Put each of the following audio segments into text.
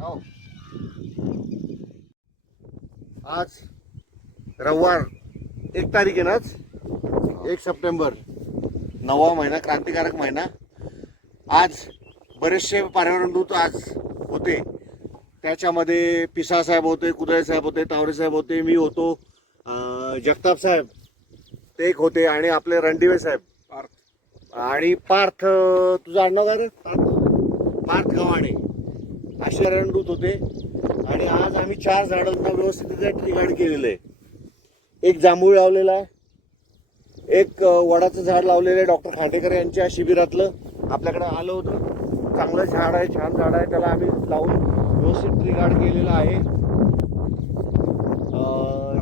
हो. आज रविवार. एक तारीख आहे ना आज? एक सप्टेंबर. नववा महिना क्रांतिकारक महिना. आज बरेचसे पर्यावरण दूत आज होते. त्याच्यामध्ये पिसा साहेब होते कुदळे साहेब होते तावरे साहेब होते मी होतो जगताप साहेब. ते एक होते आणि आपले रणदिवे साहेब. आणि पार्थ तुझं आडनाव काय रे? पार्थ. पार्थ गव्हाणे. असे रणदूत होते. आणि आज आम्ही चार झाडांना व्यवस्थितरित्या ट्रिगार्ड केलेलं आहे. एक जांभूळ लावलेला आहे. एक वडाचं झाड लावलेलं आहे. डॉक्टर खांडेकर यांच्या शिबिरातलं आपल्याकडे आलं होतं. चांगलं झाड आहे छान झाड आहे. त्याला आम्ही लावून व्यवस्थित ट्रिगार्ड केलेलं आहे.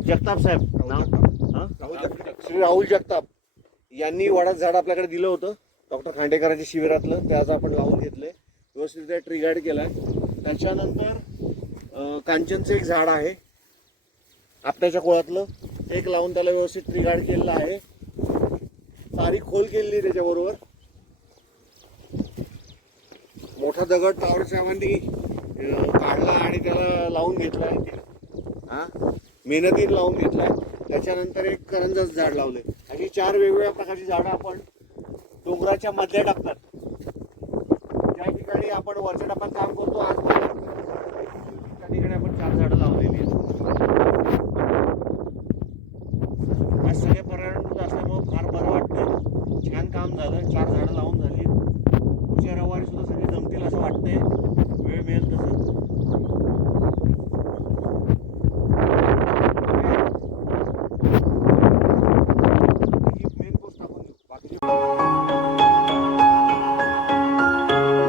जगताप साहेब नाव? हां? श्री राहुल जगताप यांनी वडाचं झाड आपल्याकडे दिलं होतं. डॉक्टर खांडेकरांच्या शिबिरातलं. ते आज आपण लावून घेतलंय. व्यवस्थित ट्रिगार्ड केलाय त्याच्यानंतर कांचनचं एक झाड आहे. आपल्याच्या कोळातलं एक लावून त्याला व्यवस्थित ट्रिगार्ड केलेलं आहे. सारी खोल केलेली त्याच्याबरोबर. मोठा दगड टावरच्यामध्ये काढला आणि त्याला लावून घेतलाय हा? मेहनतीत लावून घेतला आहे. त्याच्यानंतर एक करंजाचं झाड लावले अशी चार वेगवेगळ्या प्रकारची झाडं आपण डोंगराच्या मधल्या टाकतात. ज्या आपण वरच्या टप्प्यात काम करतो. आज त्या ठिकाणी आपण चार झाडं लावलेली आहेत. आज सगळे पर्यावरण असल्यामुळे फार बरं वाटतंय. छान काम झालं चार झाडं लावून झाली. पुढच्या रविवारी सुद्धा सगळे जमतील असं वाटतंय.